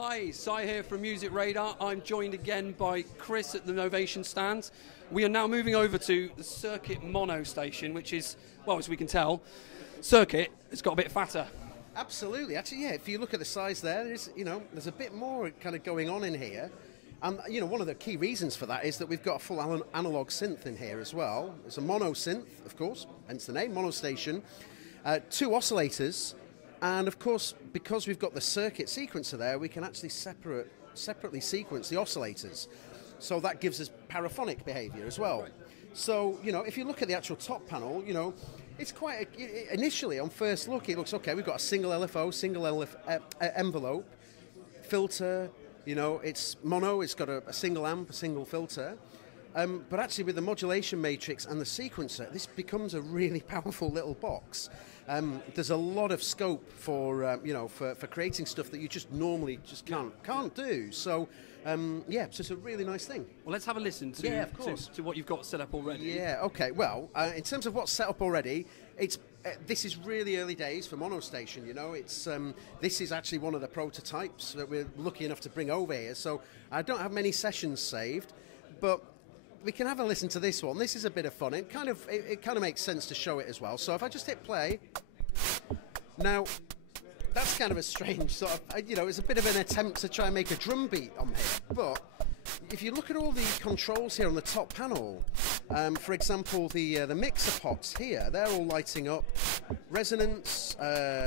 Hi, Sai here from MusicRadar. I'm joined again by Chris at the Novation stand. We are now moving over to the Circuit mono station, which is, well, as we can tell, Circuit has got a bit fatter. Absolutely. Actually, yeah, if you look at the size there, there's a bit more kind of going on in here. And, one of the key reasons for that is that we've got a full analog synth in here as well. It's a mono synth, of course, hence the name, mono station. 2 oscillators. And, of course, because we've got the circuit sequencer there, we can actually separately sequence the oscillators. So that gives us paraphonic behavior as well. So, if you look at the actual top panel, it's quite, initially, on first look, it looks okay. We've got a single LFO, single envelope, filter, it's mono, it's got a single amp, a single filter. But actually, with the modulation matrix and the sequencer, this becomes a really powerful little box. There's a lot of scope for for creating stuff that you just normally can't do. So so it's a really nice thing. Well, let's have a listen to to what you've got set up already. Yeah. Okay. Well, in terms of what's set up already, this is really early days for mono station. This is actually one of the prototypes that we're lucky enough to bring over here. So I don't have many sessions saved, but we can have a listen to this one. This is a bit of fun. It kind of makes sense to show it as well. So if I just hit play, now that's kind of a strange sort of, it's a bit of an attempt to try and make a drum beat on here. But if you look at all the controls here on the top panel, for example, the mixer pots here, they're all lighting up. Resonance,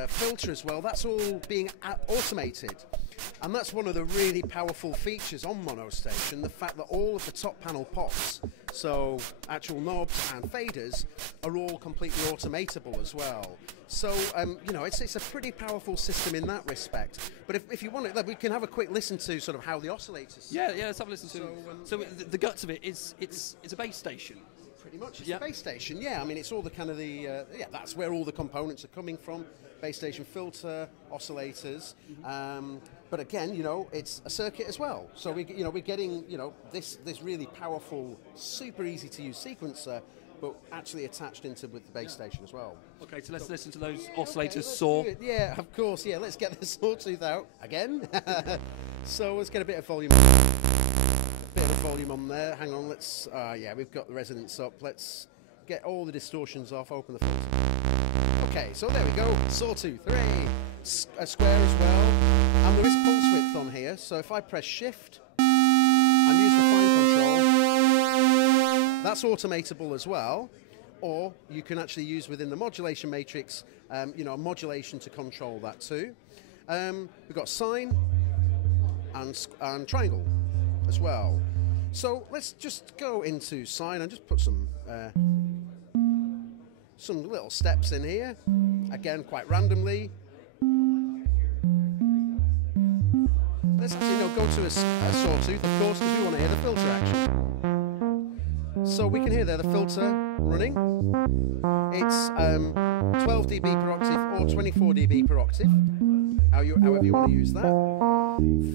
filter as well, that's all being automated. And that's one of the really powerful features on Mono Station, the fact that all of the top panel pots, so actual knobs and faders, are all completely automatable as well. So, it's a pretty powerful system in that respect. But if you want it, we can have a quick listen to sort of how the oscillators... Yeah, let's have a listen to it. So the guts of it is, it's a base station. Pretty much, it's a base station, yeah. I mean, it's all the kind of that's where all the components are coming from. Base station filter, oscillators, but again, it's a circuit as well. So we're getting, this really powerful, super easy to use sequencer, but actually attached with the base station as well. Okay, so let's listen to those oscillators saw. Yeah, of course, yeah. Let's get the sawtooth out again. So let's get a bit of volume. On there. Hang on, let's. We've got the resonance up. Let's get all the distortions off. Open the filter. Okay, so there we go. Sawtooth, hooray! A square as well, and there is pulse width on here. So if I press Shift and use the fine control, that's automatable as well. Or you can actually use within the modulation matrix, modulation to control that too. We've got sine and triangle as well. So let's just go into sine and just put some little steps in here. Again, quite randomly. Let's actually go to a sawtooth, of course, because we want to hear the filter action. So we can hear there the filter running. It's 12 dB per octave or 24 dB per octave, however you want to use that.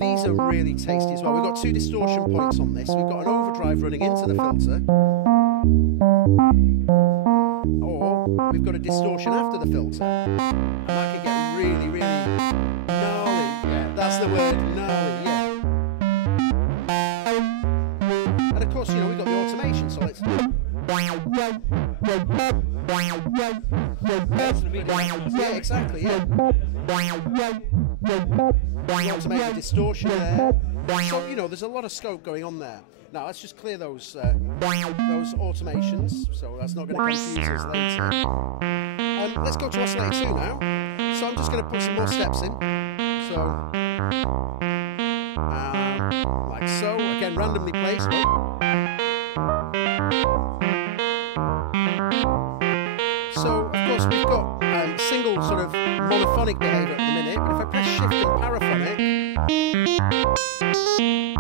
These are really tasty as well. We've got 2 distortion points on this. We've got an overdrive running into the filter, or we've got a distortion after the filter. And that can get really, really gnarly. Yeah, that's the word, gnarly, yeah. And of course, we've got the automation, so let's... Yeah, exactly, yeah. Automated distortion there. So, there's a lot of scope going on there. Now, let's just clear those automations, so that's not going to confuse us later. Let's go to Oscillator 2 now. So I'm just going to put some more steps in. So, like so. Again, randomly placed. So, of course, we've got single sort of monophonic behavior at the minute, but if I press Shift and paraphonic,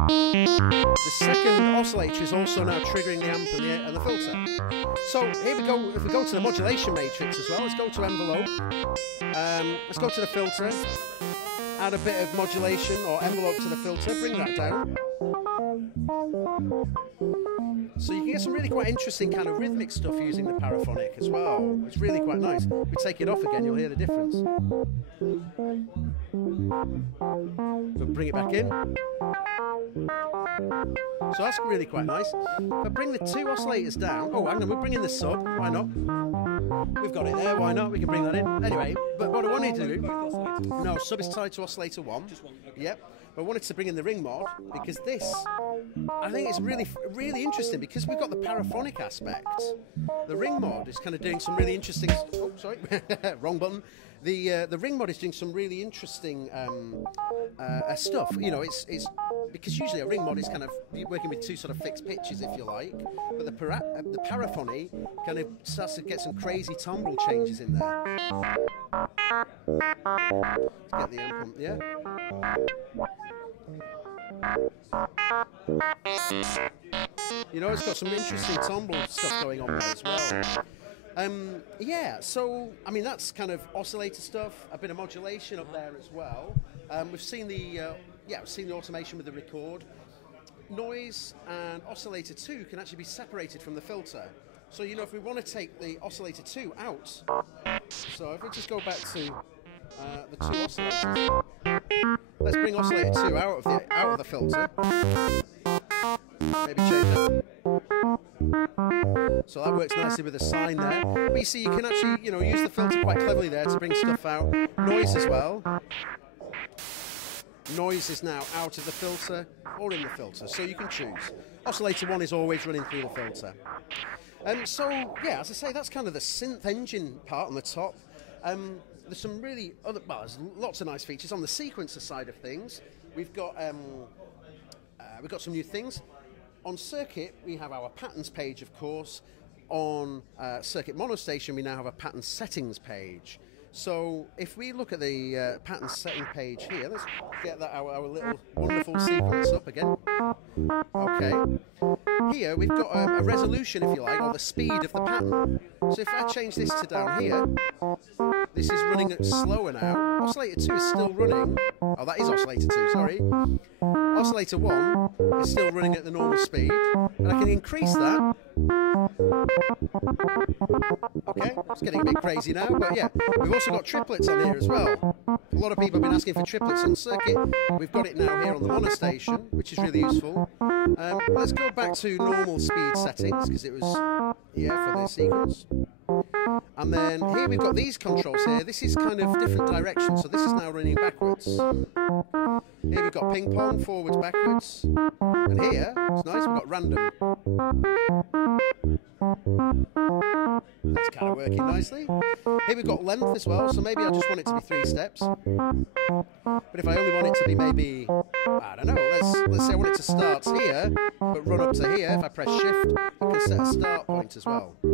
the second oscillator is also now triggering the amp and the filter. So here we go. If we go to the modulation matrix as well, let's go to envelope. Let's go to the filter. Add a bit of modulation or envelope to the filter. Bring that down. So you can get some really quite interesting kind of rhythmic stuff using the paraphonic as well. It's really quite nice. If we take it off again, you'll hear the difference. We'll bring it back in. So that's really quite nice. If I bring the two oscillators down, oh hang on, we'll bring in the sub, why not? We've got it there, why not? We can bring that in. Anyway, but what I wanted to do, no, sub is tied to oscillator 1. Just one, okay. Yep. But I wanted to bring in the ring mod because this, I think it's really interesting because we've got the paraphonic aspect. The ring mod is kind of doing some really interesting, oh sorry, wrong button. The ring mod is doing some really interesting stuff. You know, it's because usually a ring mod is kind of working with two sort of fixed pitches, if you like, but the paraphony kind of starts to get some crazy timbre changes in there. Let's get the amp on, yeah. You know, it's got some interesting timbre stuff going on there as well. Yeah, so I mean that's kind of oscillator stuff, a bit of modulation up there as well. We've seen the automation with the record. Noise and oscillator 2 can actually be separated from the filter. So you know, if we want to take the oscillator 2 out, so if we just go back to the two oscillators, let's bring oscillator 2 out of the filter. Maybe change that. So that works nicely with the sine there. But you see, you can actually, you know, use the filter quite cleverly there to bring stuff out. Noise as well. Noise is now out of the filter or in the filter, so you can choose. Oscillator 1 is always running through the filter. So yeah, as I say, that's kind of the synth engine part on the top. There's some really other, well, there's lots of nice features on the sequencer side of things. We've got some new things. On Circuit, we have our patterns page, of course. On Circuit Monostation, we now have a pattern settings page. So if we look at the pattern setting page here, let's get that our little wonderful sequence up again. Okay. Here we've got a resolution, if you like, or the speed of the pattern. So if I change this to down here, this is running slower now. Oscillator 2 is still running. Oh, that is oscillator 2, sorry. Oscillator 1 is still running at the normal speed. And I can increase that. Okay, it's getting a bit crazy now, but yeah. We've also got triplets on here as well. A lot of people have been asking for triplets on Circuit. We've got it now here on the Monostation, which is really useful. Let's go back to normal speed settings, because it was, yeah, for the sequence. And then here we've got these controls here. This is kind of different directions, so this is now running backwards. Here we've got ping pong, forwards, backwards. And here, it's nice, we've got random. That's kind of working nicely. Here we've got length as well, so maybe I just want it to be 3 steps. But if I only want it to be maybe, I don't know, let's say I want it to start here, but run up to here. If I press shift, I can set a start point as well. So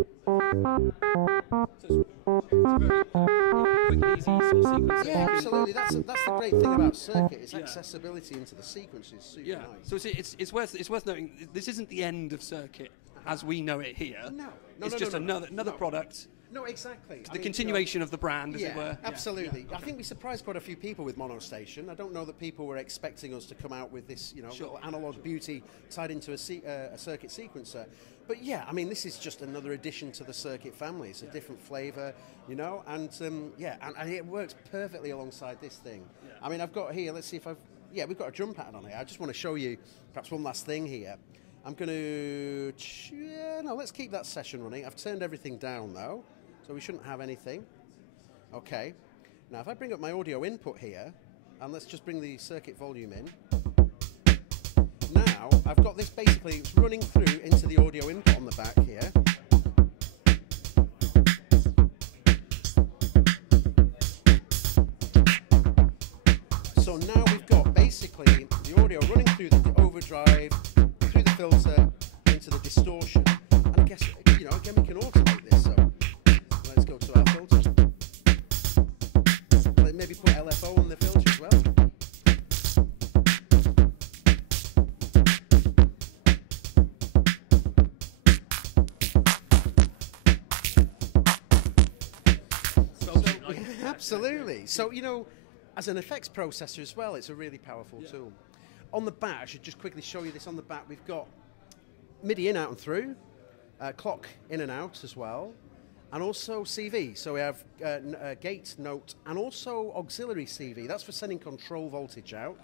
it's a very quick and easy sort of sequence. Yeah, absolutely. That's the great thing about Circuit, is accessibility into the sequence is super nice. So it's worth noting, this isn't the end of Circuit as we know it here. No, it's just another product. No, exactly. The continuation of the brand, as it were. Absolutely. Yeah. I think we surprised quite a few people with Monostation. I don't know that people were expecting us to come out with this, you know, little analog beauty tied into a Circuit sequencer. But yeah, I mean, this is just another addition to the Circuit family. It's a different flavour, you know, and and it works perfectly alongside this thing. Yeah. I mean, I've got here, let's see if we've got a drum pattern on here. I just want to show you perhaps one last thing here. I'm going to, let's keep that session running. I've turned everything down though, so we shouldn't have anything. Okay, now if I bring up my audio input here, and let's just bring the Circuit volume in. Now, I've got this basically, it's running through into the audio input on the back here. So now we've got basically the audio running through the overdrive, through the filter, into the distortion. And I guess, you know, again we can automate this, so let's go to our filter. Maybe put LFO on the filter as well. Absolutely. So, you know, as an effects processor as well, it's a really powerful tool. On the back, I should just quickly show you this. On the back, we've got MIDI in, out and through, clock in and out as well. and also CV. So we have gate, note, and also auxiliary CV. That's for sending control voltage out,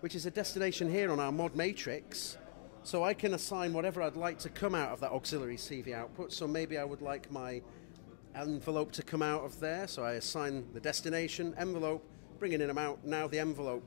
which is a destination here on our mod matrix. So I can assign whatever I'd like to come out of that auxiliary CV output. So maybe I would like my envelope to come out of there. So I assign the destination, envelope, bringing in and out. Now the envelope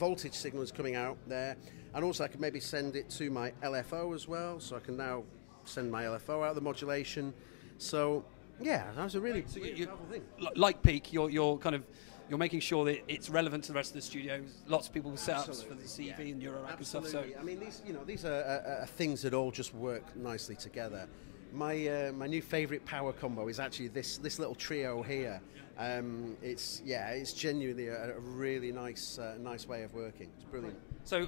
voltage signal is coming out there. And also I can maybe send it to my LFO as well. So I can now send my LFO out of the modulation. So yeah, that was a really, so really powerful thing. Like Peak, you're making sure that it's relevant to the rest of the studio. Lots of people with setups for the CV and Eurorack and stuff. So I mean, these are things that all just work nicely together. My new favourite power combo is actually this little trio here. It's genuinely a really nice way of working. It's brilliant. So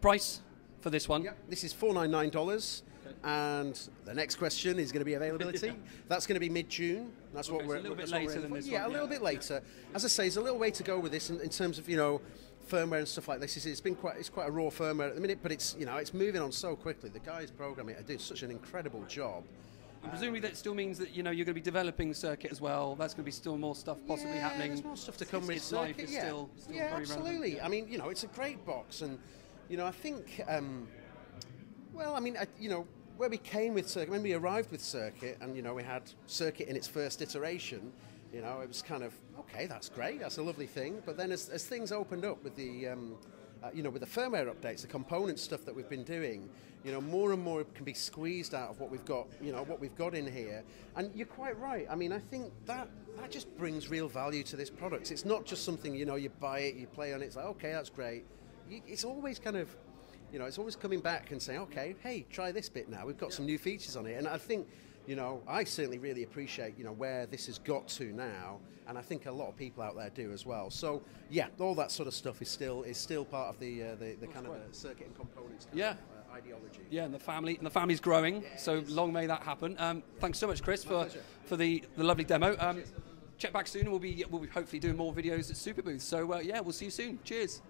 price for this one? Yep, this is $499. And the next question is going to be availability. That's going to be mid-June. That's what we're a little bit later than this one. Yeah, a little bit later. As I say, there's a little way to go with this in terms of firmware and stuff like this. It's quite a raw firmware at the minute, but it's moving on so quickly. The guys programming it are doing such an incredible job. And presumably that still means that you're going to be developing the circuit as well. That's going to be still more stuff possibly happening. There's more stuff to come with its life circuit. is still very absolutely. relevant. I mean, it's a great box, and I think, where we came with Circuit, when we arrived with Circuit, and we had Circuit in its first iteration, it was kind of okay, that's great, that's a lovely thing. But then as things opened up with the with the firmware updates, the component stuff that we've been doing, more and more can be squeezed out of what we've got in here. And you're quite right. I mean, I think that just brings real value to this product. It's not just something you buy it, you play on it, it's like okay, that's great. It's always kind of it's always coming back and saying, okay, hey, try this bit now. We've got some new features on it. And I think, I certainly really appreciate, where this has got to now. And I think a lot of people out there do as well. So, yeah, all that sort of stuff is still part of the kind of circuit and components ideology. Yeah, and the family's growing. So long may that happen. Thanks so much, Chris, for the lovely demo. Check back soon. We'll be hopefully doing more videos at Superbooth. So, we'll see you soon. Cheers.